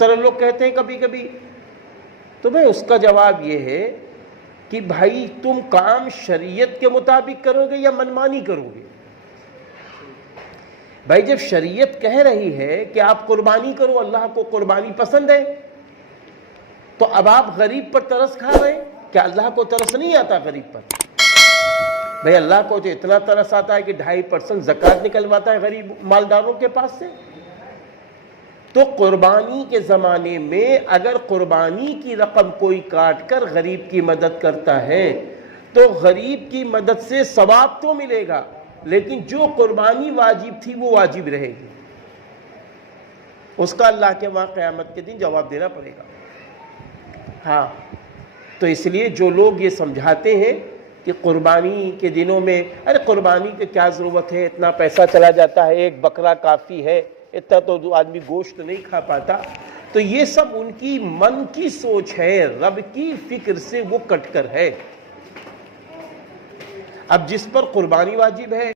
سارے لوگ کہتے ہیں کبھی کبھی، تو میں اس کا جواب یہ ہے کہ بھائی تم کام شریعت کے مطابق کرو گے یا منمانی کرو گے؟ بھائی جب شریعت کہہ رہی ہے کہ آپ قربانی کرو، اللہ کو قربانی پسند ہے، تو اب آپ غریب پر ترس کھا رہے ہیں؟ کیا اللہ کو ترس نہیں آتا غریب پر؟ بھائی اللہ کو جو اتنا ترس آتا ہے کہ 2.5% زکوٰۃ نکلواتا ہے غریب مالداروں کے پاس سے۔ تو قربانی کے زمانے میں اگر قربانی کی رقم کوئی کاٹ کر غریب کی مدد کرتا ہے تو غریب کی مدد سے ثواب تو ملے گا، لیکن جو قربانی واجب تھی وہ واجب رہے گی، اس کا اللہ کے وہاں قیامت کے دن جواب دینا پڑے گا۔ ہاں، تو اس لیے جو لوگ یہ سمجھاتے ہیں کہ قربانی کے دنوں میں ارے قربانی کی کیا ضرورت ہے، اتنا پیسہ چلا جاتا ہے، ایک بکرا کافی ہے، اتنا تو آدمی گوشت نہیں کھا پاتا، تو یہ سب ان کی من کی سوچ ہے، رب کی فکر سے وہ کٹ کر ہے۔ اب جس پر قربانی واجب ہے